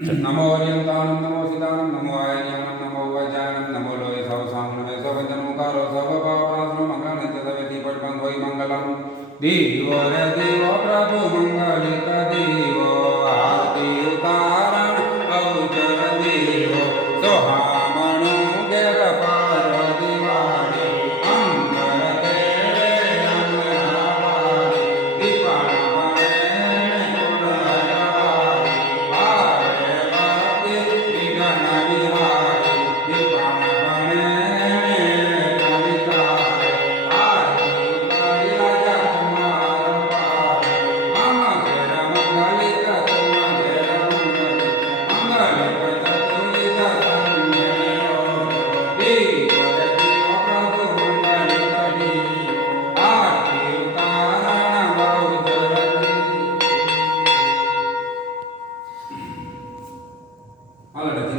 नमो ओरियंतानम नमो सीतानम नमो आयज्ञानम नमो वज्रानम नमो लोय सव सामनवे सव जन्मकारो सव पावनासनो मंगलम तदवेति पटमं वै मंगलम देवो रे देवो प्रभु मंगलिक देवो आरती उतारण अवचर देवो सोहामणु गेर पार दिवाळे अंबर तेरे अंगनावाळे दीपाण बणे गुणगावाळे आरे वाते विघ्न विहारे दीपाण बणे कलिकारे आरती करी राजा कुमार पारे मम घेर मंगलिक तुम घेर मंगलिक मंगलिक चतुर्विध संजयो देव रे देव प्रभु मंगलिक देव आरती उतारण बहुचर देव।